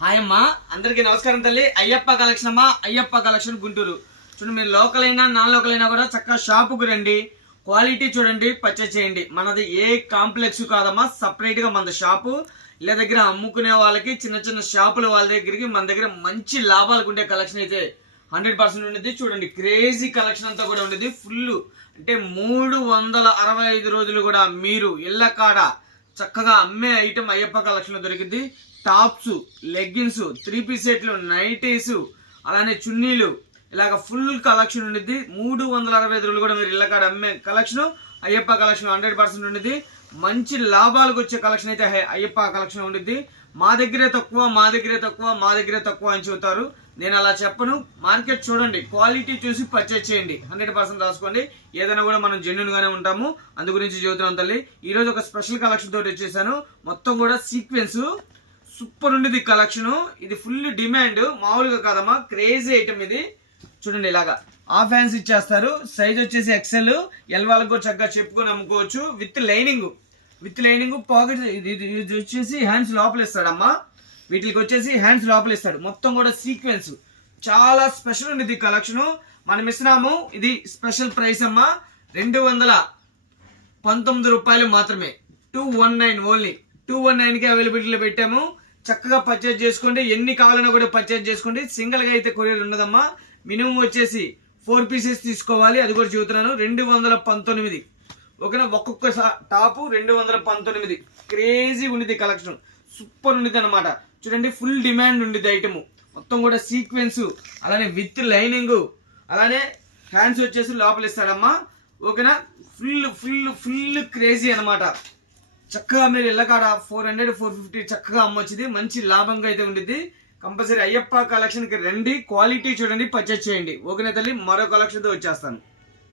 Hi అమ్మా, అందరికీ నమస్కారం తల్లి. అయ్యప్ప కలెక్షన్ అమ్మా, అయ్యప్ప కలెక్షన్ గుంటూరు. చూడండి, మీరు లోకల్ అయినా నాన్ లోకల్ అయినా కూడా చక్కగా షాపుకు రండి, క్వాలిటీ చూడండి, పర్చేస్ చేయండి. మనది ఏ కాంప్లెక్స్ కాదమ్మా, సపరేట్ గా మన షాపు. ఇలా దగ్గర అమ్ముకునే వాళ్ళకి చిన్న చిన్న షాపుల వాళ్ళ దగ్గరికి మన దగ్గర మంచి లాభాలకు ఉండే కలెక్షన్ అయితే 100% ఉండేది. చూడండి, క్రేజీ కలెక్షన్ అంతా కూడా ఉండేది. ఫుల్ అంటే 365 రోజులు కూడా మీరు ఇళ్ళ కాడ చక్కగా అమ్మే ఐటమ్ అయ్యప్ప కలెక్షన్ లో దొరికింది. టాప్స్, లెగ్గిన్స్, 3 పీస్ సెట్లు, నైటీస్, అలానే చున్నీలు, ఇలాగ ఫుల్ కలెక్షన్ ఉండేది. 365 రోజులు కూడా మీరు ఇళ్ళ కాడ అమ్మే కలెక్షన్ అయ్యప్ప కలెక్షన్ 100% ఉండేది. మంచి లాభాలకు వచ్చే కలెక్షన్ అయితే అయ్యప్ప కలెక్షన్ ఉండేది. మా దగ్గరే తక్కువ, మా దగ్గరే తక్కువ, మా దగ్గరే తక్కువ అని చెబుతారు. నేను అలా చెప్పను. మార్కెట్ చూడండి, క్వాలిటీ చూసి పర్చేజ్ చేయండి. 100% రాసుకోండి. ఏదైనా కూడా మనం జెన్యున్ గానే ఉంటాము, అందు గురించి చెబుతున్నాం తల్లి. ఈ రోజు ఒక స్పెషల్ కలెక్షన్ తోటి వచ్చేసాను. మొత్తం కూడా సీక్వెన్స్ సూపర్ ఉండేది కలెక్షన్. ఇది ఫుల్ డిమాండ్, మామూలుగా కాదమ్మా, క్రేజీ ఐటమ్ ఇది. చూడండి, ఇలాగా హాఫ్ హ్యాండ్స్ ఇచ్చేస్తారు. సైజ్ వచ్చేసి ఎక్సెల్, ఎల్ వాళ్ళకు కూడా చక్కగా చెప్పుకొని అమ్ముకోవచ్చు. With lining pocket. ఇది వచ్చేసి హ్యాండ్స్ లోపల ఇస్తాడమ్మా. వీటికి వచ్చేసి హ్యాండ్స్ లోపల ఇస్తాడు. మొత్తం కూడా సీక్వెన్స్ చాలా స్పెషల్ ఉండేది కలెక్షన్. మనం ఇస్తున్నాము, ఇది స్పెషల్ ప్రైస్ అమ్మా, 219 రూపాయలు మాత్రమే. 219 ఓన్లీ. 219కి అవైలబిలిటీలో పెట్టాము. చక్కగా పర్చేజ్ చేసుకోండి. ఎన్ని కావాలన్నా కూడా పర్చేజ్ చేసుకోండి. సింగిల్ గా అయితే కొరియర్ ఉండదమ్మా. మినిమం వచ్చేసి 4 పీసెస్ తీసుకోవాలి. అది కూడా చెబుతున్నాను. 219. ఓకేనా? ఒక్కొక్క టాపు 219. క్రేజీ ఉండేది కలెక్షన్, సూపర్ ఉండేది అనమాట. చూడండి, ఫుల్ డిమాండ్ ఉండేది ఐటమ్. మొత్తం కూడా సీక్వెన్స్, అలానే విత్ లైనింగ్, అలానే హ్యాండ్స్ వచ్చేసి లోపల ఇస్తాడమ్మా. ఓకేనా? ఫుల్ క్రేజీ అనమాట. చక్కగా మీరు ఇళ్ళకాడ 400-450 చక్కగా అమ్మొచ్చింది. మంచి లాభంగా అయితే ఉండేది. కంపల్సరీ అయ్యప్ప కలెక్షన్ కి రండి, క్వాలిటీ చూడండి, పర్చేజ్ చేయండి. ఓకేనా తల్లి? మరో కలెక్షన్ తో వచ్చేస్తాను.